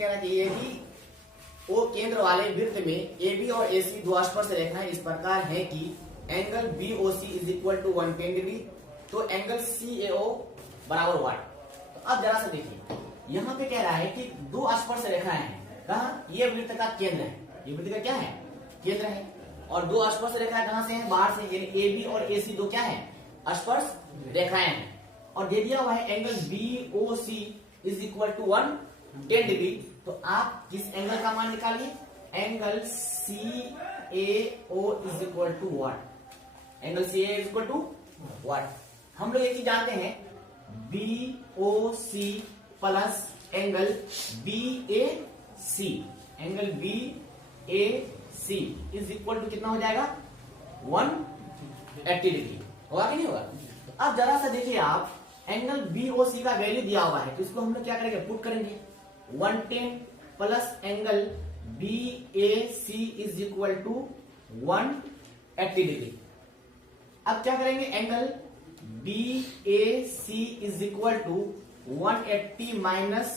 कह रहा है कि एबी ओ केंद्र वाले वृत्त में एबी और एसी दो स्पर्श रेखाएं इस प्रकार हैं कि angle BOC is equal to 110 degree, तो एंगल सीएओ बराबर वाट। तो अब जरा सा देखिए, यहाँ पे कह रहा है कि दो स्पर्श रेखाएं हैं, कहा ये वृत्त का केंद्र है, ये वृत्त का क्या है, केंद्र है, और दो स्पर्श रेखाएं कहां से हैं, बाहर से, यानी एबी और एसी दो क्या है, स्पर्श रेखाएं हैं, और दे दिया हुआ है angle BOC is equal to 110 degree. तो आप किस एंगल का मान निकालिए, angle CAO is equal to what, angle CA is equal to what. हम लोग एक चीज जानते हैं, BOC plus angle BAC, angle BAC is equal to कितना हो जाएगा, 180 डिग्री, होगा कि नहीं होगा। तो अब जरा सा देखिए आप, एंगल बीओसी का वैल्यू दिया हुआ है, तो इसको हम लोग क्या करेंगे, पुट करेंगे, 110 plus angle BAC is equal to 180 degree. अब क्या करेंगे, angle BAC is equal to 180 minus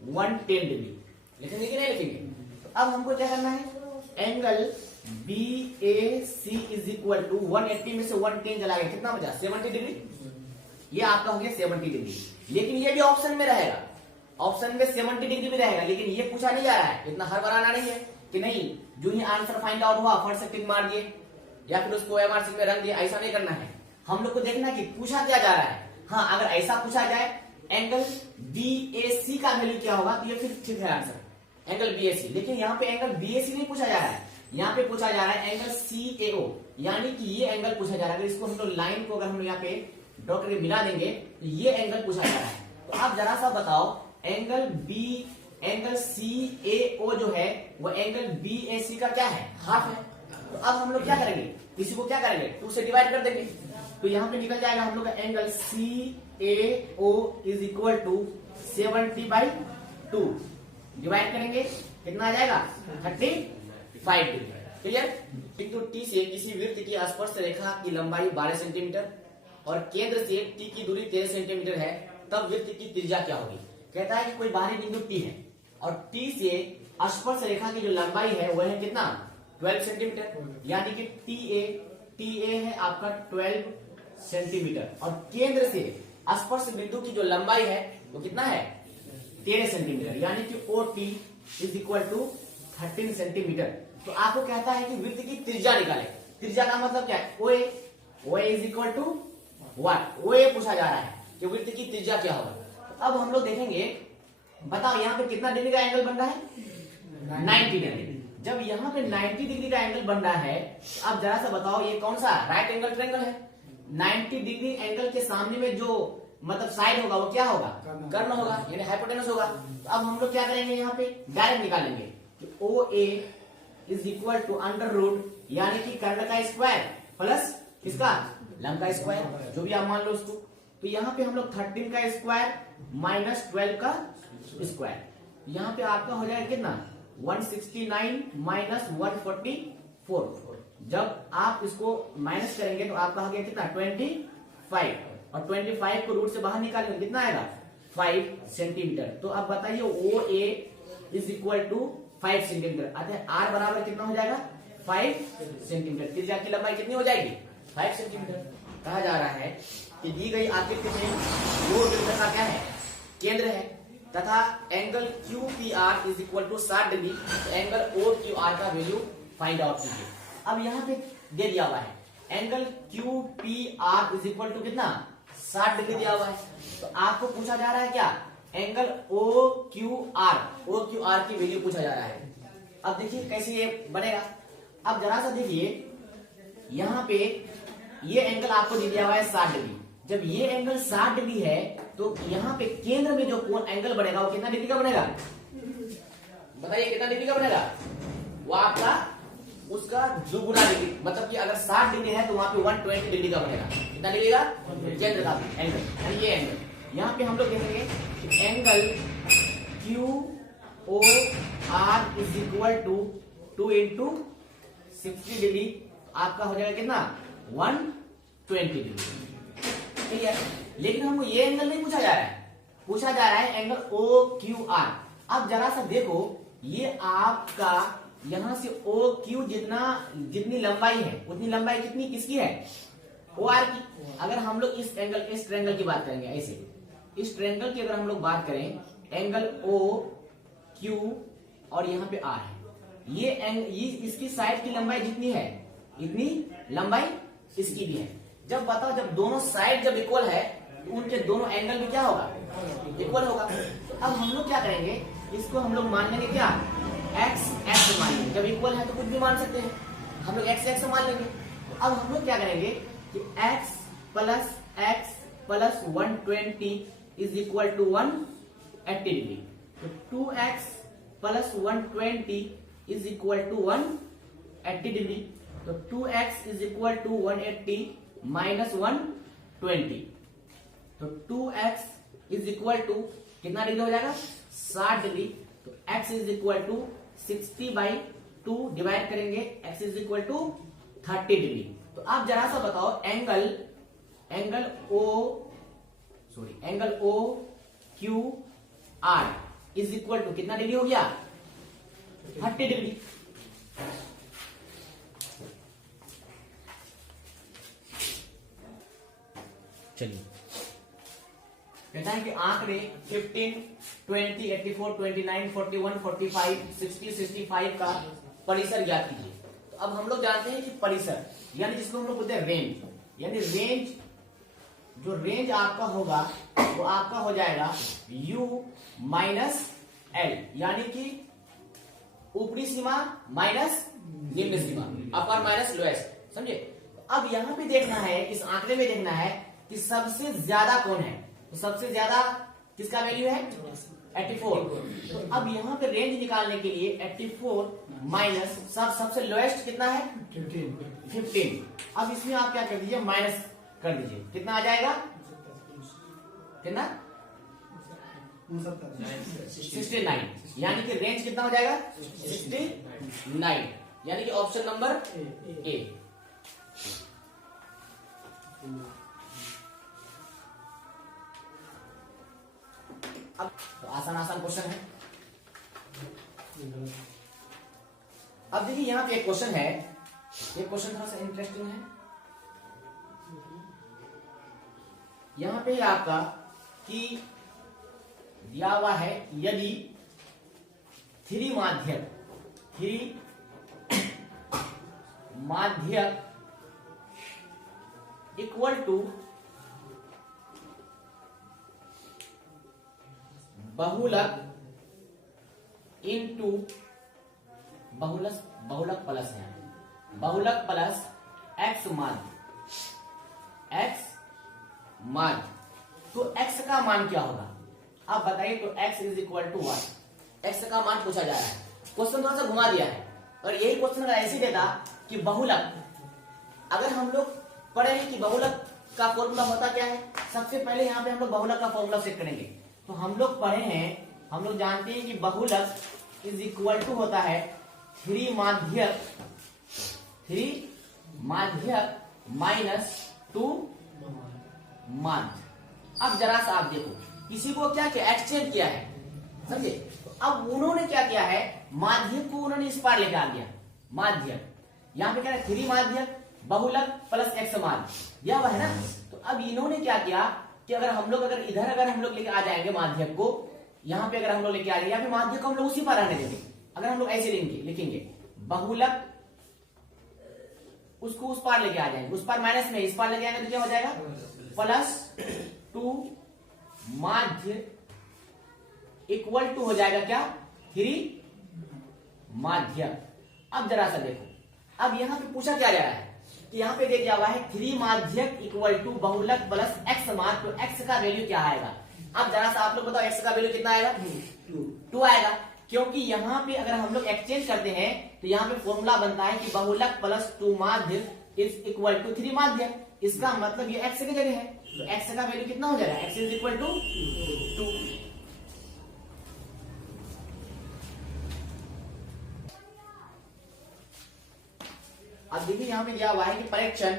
110 degree, लिखेंगे कि नहीं लिखेंगे। तो अब हमको क्या करना है, angle BAC is equal to 180 में से 110 चला गया, कितना बचा, 70 डिग्री, ये आपका हो गया 70 डिग्री। लेकिन ये भी ऑप्शन में रहेगा, ऑप्शन में 70 डिग्री भी रहेगा, लेकिन ये पूछा नहीं जा रहा है, इतना हड़बड़ाना नहीं है कि नहीं जो ही आंसर फाइंड आउट हुआ फट से टिक मार दिए या फिर उसको एमआरसी में रख दिया, ऐसा नहीं करना है। हम लोग को देखना कि पूछा क्या जा रहा है। हाँ, अगर ऐसा पूछा जाए एंगल बीएसी का वैल्यू क्या होगा, तो ये फिर ठीक है आंसर, एंगल बीएसी। लेकिन यहाँ पे एंगल बीएसी नहीं पूछा जा रहा है, यहाँ पे पूछा जा रहा है एंगल सीएओ, यानी कि ये एंगल पूछा जा रहा है। अगर इसको हम लोग लाइन को अगर हम यहाँ पे ड्रॉ करके मिला देंगे तो ये एंगल पूछा जा रहा है। तो आप जरा सा बताओ, एंगल सीएओ जो है वो एंगल बीएसी का क्या है, हाफ है। तो अब हम लोग क्या करेंगे, इसी को क्या करेंगे, 2 से डिवाइड कर देंगे, तो यहाँ पे निकल जाएगा हम लोग का angle CAO is equal to 70/2, divide करेंगे कितना आ जाएगा, 35 डिग्री। क्लियर। बिंदु टी से किसी वृत्त की स्पर्श रेखा की लंबाई 12 सेंटीमीटर और केंद्र से टी की दूरी 13 सेंटीमीटर है, तब वृत्त की त्रिज्या क्या होगी। कहता है कि कोई बाहरी बिंदु टी है और टी से स्पर्श रेखा की जो लंबाई है वह है कितना, 12 सेंटीमीटर, यानी कि टीए है आपका 12 सेंटीमीटर, और केंद्र से स्पर्श बिंदु की जो लंबाई है वो कितना है, 13 सेंटीमीटर, यानी कि OT is equal to 13 centimetre. तो आपको कहता है कि वृत्त की त्रिज्या निकाले। त्रिज्या का मतलब क्या है, ओए इज इक्वल टू व्हाट, ओए पूछा जा रहा है कि वृत्त की त्रिज्या क्या होगा। तो अब हम लोग देखेंगे, बताओ यहाँ पे कितना डिग्री का एंगल बन रहा है, 90 डिग्री। जब यहाँ पे 90 डिग्री का एंगल बन रहा है, तो अब जरा सा बताओ ये कौन सा राइट एंगल ट्रायंगल है। 90 डिग्री एंगल के सामने में जो मतलब साइड होगा वो क्या होगा, कर्ण होगा, यानी हाइपोटेनस होगा। तो अब हम लोग क्या करेंगे, यहाँ पे डायरेक्ट निकालेंगे कि O A is equal to under root, यानी कि कर्ण का स्क्वायर प्लस किसका, लंब का स्क्वायर, जो भी आप मान लो उसको। तो यहाँ पे हम लोग 13 का स्क्वायर माइनस 12 का स्क्वायर, यहाँ पे आपका हो जाएगा कितना, 169 माइनस 144। जब आप इसको माइनस करेंगे तो आपका हो गया कितना, 25, और 25 को रूट से बाहर निकालेंगे कितना आएगा, 5 सेंटीमीटर। तो अब बताइए ओ A is equal to 5 centimetre, अतः आर बराबर कितना हो जाएगा, 5 सेंटीमीटर। त्रिज्या की लंबाई कितनी हो जाएगी, 5 सेंटीमीटर। कहा जा रहा है कि दी गई आकृति में वो वृत्त का क्या है, केंद्र है, तथा angle Q P R is equal to 60 degree, तो एंगल ओ क्यू आर का वैल्यू फाइंड आउट कीजिए। अब यहाँ पे दे दिया हुआ है angle Q P R is equal to कितना, 60 डिग्री दिया हुआ है। तो आपको पूछा जा रहा है क्या, एंगल ओ क्यू आर की वैल्यू पूछा जा रहा है। अब देखिए कैसे ये बनेगा। अब जरा सा देखिए, यहाँ पे ये एंगल आपको दे दिया हुआ है 60 डिग्री। जब ये एंगल 60 डिग्री है तो यहाँ पे केंद्र में जो कोण एंगल बनेगा वो कितना डिग्री का बनेगा, बताइए कितना डिग्री का बनेगा, वो आपका उसका दुगुना डिग्री, मतलब कि अगर 60 डिग्री है तो वहां पे 120 डिग्री का बनेगा। कितना डिग्री का, केंद्र का एंगल, ये एंगल। यहाँ पे हम लोग देखेंगे कि angle Q O R is equal to 2 into 60 degree, आपका हो जाएगा कितना, 120 डिग्री। ठीक है, लेकिन हमको ये एंगल नहीं पूछा जा रहा है, पूछा जा रहा है एंगल ओ क्यू आर। अब जरा सा देखो, ये आपका यहां से ओ क्यू जितनी लंबाई है उतनी लंबाई कितनी किसकी है, ओ आर की। अगर हम लोग इस ट्रायंगल की बात करेंगे, ऐसे इस ट्रायंगल की अगर हम लोग बात करें, एंगल ओ क्यू और यहाँ पे आर है, ये इसकी साइड की लंबाई जितनी है इतनी लंबाई इसकी भी है। जब बताओ, जब दोनों साइड जब इक्वल है तो उनके दोनों एंगल भी क्या होगा, इक्वल होगा। तो अब हम लोग क्या करेंगे, इसको हम लोग मान लेंगे क्या, एक्स एक्स मान लेंगे। जब इक्वल है तो कुछ भी मान सकते हैं, हम लोग एक्स एक्स मान लेंगे। तो अब हम लोग क्या करेंगे कि x plus 120 is equal to 180 degree. तो 2x plus 120 is equal to 180 degree. तो 2x is equal to 180 minus 120। तो 2x इज इक्वल टू कितना डिग्री हो जाएगा, 60 डिग्री। तो x is equal to 60/2 divide करेंगे, x is equal to 30 degree. तो आप जरा सा बताओ, angle O Q R is equal to कितना डिग्री हो गया, 30 डिग्री। चलिए, कहता है कि आंकड़े 15, 20, 84, 29, 41, 45, 60, 65 का परिसर ज्ञात कीजिए। तो अब हम लोग जानते हैं कि परिसर यानी जिसको हम लोग बोलते हैं रेंज, यानी रेंज, जो रेंज आपका होगा वो आपका हो जाएगा u माइनस एल, यानी कि ऊपरी सीमा माइनस निम्न सीमा, अपर माइनस लोएस्ट, समझे। अब यहां पे देखना है, इस आंकड़े में देखना है कि सबसे ज्यादा कौन है। तो सबसे ज्यादा किसका वैल्यू है, 84। तो अब यहाँ पे रेंज निकालने के लिए 84 माइनस सबसे लोएस्ट कितना है, 15। अब इसमें आप क्या कर दीजिए, माइनस कर दीजिए, कितना आ जाएगा, कितना 69, यानी कि रेंज कितना हो जाएगा 69, यानी कि ऑप्शन नंबर ए। अब तो आसान क्वेश्चन है। अब देखिए यहां पे एक क्वेश्चन है, ये क्वेश्चन थोड़ा सा इंटरेस्टिंग है। यहां पे आपका कि दिया हुआ है, यदि त्रिमाध्यक इक्वल टू बहुलक इंटू बहुलक प्लस है, बहुलक प्लस एक्स माध्य, तो x का मान क्या होगा, आप बताइए। तो x is equal to 1, x का मान पूछा जा रहा है। क्वेश्चन थोड़ा सा घुमा दिया है, और यही क्वेश्चन अगर ऐसे देता कि बहुलक, अगर हम लोग पढ़े हैं कि बहुलक का फॉर्मूला होता क्या है, सबसे पहले यहाँ पे हम लोग बहुलक का फॉर्मूला सेट करेंगे। तो हम लोग पढ़े हैं, हम लोग जानते हैं कि बहुलक इज इक्वल टू होता है त्रिमाध्यक माइनस 2 माध्य। अब जरा सा आप देखो, किसी को क्या किया, एक्सचेंज किया है, समझे। तो अब उन्होंने क्या किया है, माध्यक को उन्होंने इस पार लेकर आ गया, माध्यक यहाँ पे क्या है, त्रिमाध्यक बहुलक प्लस एक्स माध्य, यह वह है ना। तो अब इन्होंने क्या किया कि अगर हम लोग इधर हम लोग लेके आ जाएंगे माध्यक को, यहाँ पे अगर हम लोग लेके आ जाएंगे, या फिर माध्यक को हम लोग उसी पर रहने देंगे। अगर हम लोग ऐसे लिखेंगे बहुलक, उसको उस पार लेके आ जाएंगे, उस पार माइनस में इस पार लेके आएंगे तो क्या हो जाएगा, प्लस 2 माध्य इक्वल टू हो जाएगा क्या, 3 माध्य। अब जरा सा देखो, अब यहाँ पे पूछा क्या जा रहा है कि यहाँ पे दे दिया हुआ है 3 माध्यक इक्वल टू बहुलक प्लस एक्स माध्य, तो एक्स का वैल्यू क्या आएगा। अब जरा सा आप लोग बताओ, एक्स का वैल्यू कितना आएगा, 2 आएगा, क्योंकि यहाँ पे अगर हम लोग एक्सचेंज करते हैं तो यहाँ पे फॉर्मूला बनता है कि बहुलक प्लस 2 माध्य इज इक्वल टू 3 माध्य। इसका मतलब ये एक्स की जगह है, तो एक्स का वैल्यू कितना हो जाएगा, एक्स इज इक्वल टू 2। अब देखिए यहाँ पे दिया हुआ है कि परीक्षण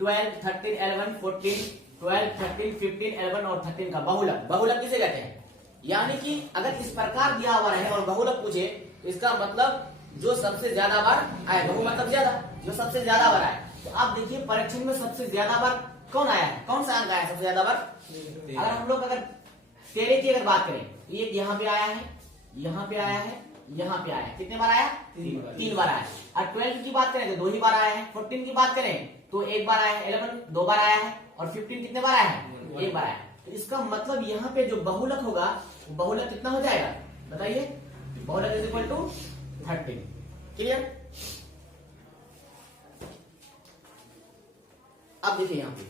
12, 13, 11, 14, 12, 13, 15, 11 और 13 का बहुलक किसे कहते हैं, यानी कि अगर इस प्रकार दिया हुआ है और बहुलक पूछे तो इसका मतलब जो सबसे ज्यादा बार आए, बहु मतलब ज्यादा, जो सबसे ज्यादा बार आए। तो आप देखिए परीक्षण में सबसे ज्यादा बार कौन आया है, कौन सा अंक आया है सबसे ज्यादा बार? अगर हम लोग अगर 13 की अगर बात करें, ये यहाँ पे आया है, यहाँ पे आया है, यहाँ पे आया है, कितने बार आया? 3 बार आया है। और 12 की बात करें तो 2 ही बार आया है। 14 की बात करें तो 1 बार आया है। 11 2 बार आया है। और 15 कितने बार आया है? 1 बार आया है। तो इसका मतलब यहाँ पे जो बहुलक होगा वो बहुलक कितना हो जाएगा बताइए? बहुलक इज इक्वल टू 13। क्लियर? अब देखिए यहाँ पे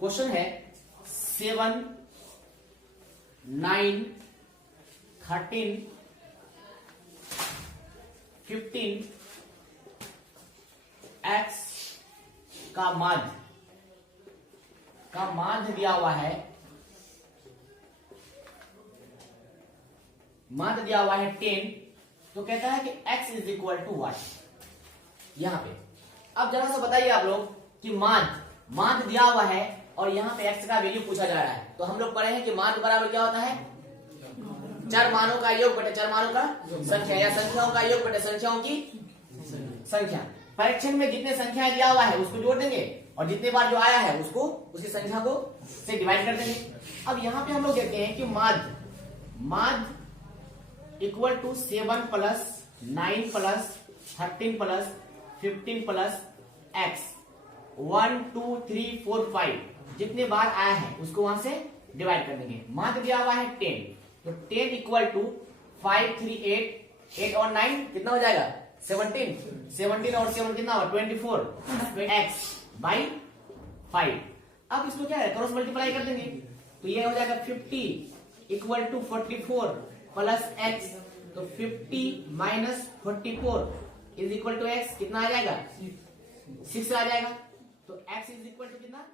क्वेश्चन है 7, 9, 13, 15 x का माध्य दिया हुआ है, माध्य दिया हुआ है 10। तो कहता है कि x is equal to what यहां पे। अब जरा सा बताइए आप लोग कि माध्य दिया हुआ है और यहाँ पे x का वैल्यू पूछा जा रहा है। तो हम लोग पढ़े हैं कि माध्य बराबर क्या होता है? चर मानों का योग बटे चर मानों का संख्या, या संख्याओं का योग बटे संख्याओं की संख्या। परीक्षण में जितने संख्याएं दिया हुआ है उसको जोड़ देंगे और जितने बार जो आया है उसको उसी संख्या को से डिवाइड कर देंगे। अब यहाँ पे हम लोग देखते हैं कि माध्य equal to 7 plus 9 plus 13 plus 15 plus x 1 2 3 4 5 जितने बार आया है उसको वहां से डिवाइड कर देंगे। माध्य दिया हुआ है 10, तो 10 इक्वल टू 5 3 8 और 9 कितना हो जाएगा? 17 और 7 कितना होगा? 24 x बाई 5। अब इसको क्या है क्रॉस मल्टीप्लाई कर देंगे तो ये हो जाएगा 50 इक्वल टू 44 प्लस x। तो 50 minus 44 is equal to x कितना आ जाएगा? 6 आ जाएगा। तो x इज इक्वल टू कितना?